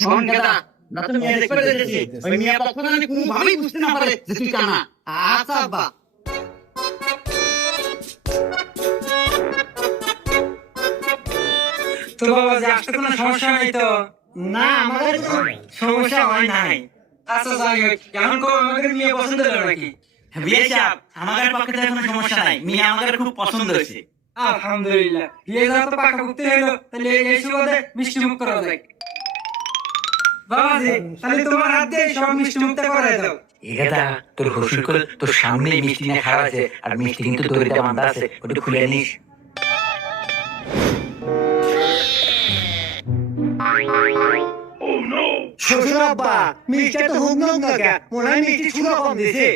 শোন গেদা, নতুন মেয়ে দেখতে পেরেছি। ওই মেয়ে পক্ষ জানি কোনোভাবেই বুঝতে না পারে যে তুই কানা। আচ্ছা আব্বা। তো বাবা যে আসতে কোনো সমস্যা নাই তো? না, আমাদের সমস্যা হয় নাই। আচ্ছা যাই হোক, এখন কো আমাদের মেয়ে পছন্দ হলো নাকি? বিয়ে সাহেব, আমাদের পক্ষে তো কোনো সমস্যা নাই, মেয়ে আমাদের খুব পছন্দ হয়েছে। আলহামদুলিল্লাহ, বিয়ে যা তো পাকা করতে হলো, তাহলে এই সুবাদে মিষ্টি মুখ করা যায়। বাবাজি, তাহলে তোমার হাত দিয়ে সব মিষ্টি মুখটা করে দাও। এগাদা, তোর শ্বশুর তোর সামনে মিষ্টি নিয়ে খাওয়া আছে, আর মিষ্টি কিন্তু দড়িতে বাঁধা আছে, ওটা খুলে নিস। শ্বশুর আব্বা, মিষ্টিটা তো হুক নক নকা, মনে হয় মিষ্টি চুলা কম দিছে।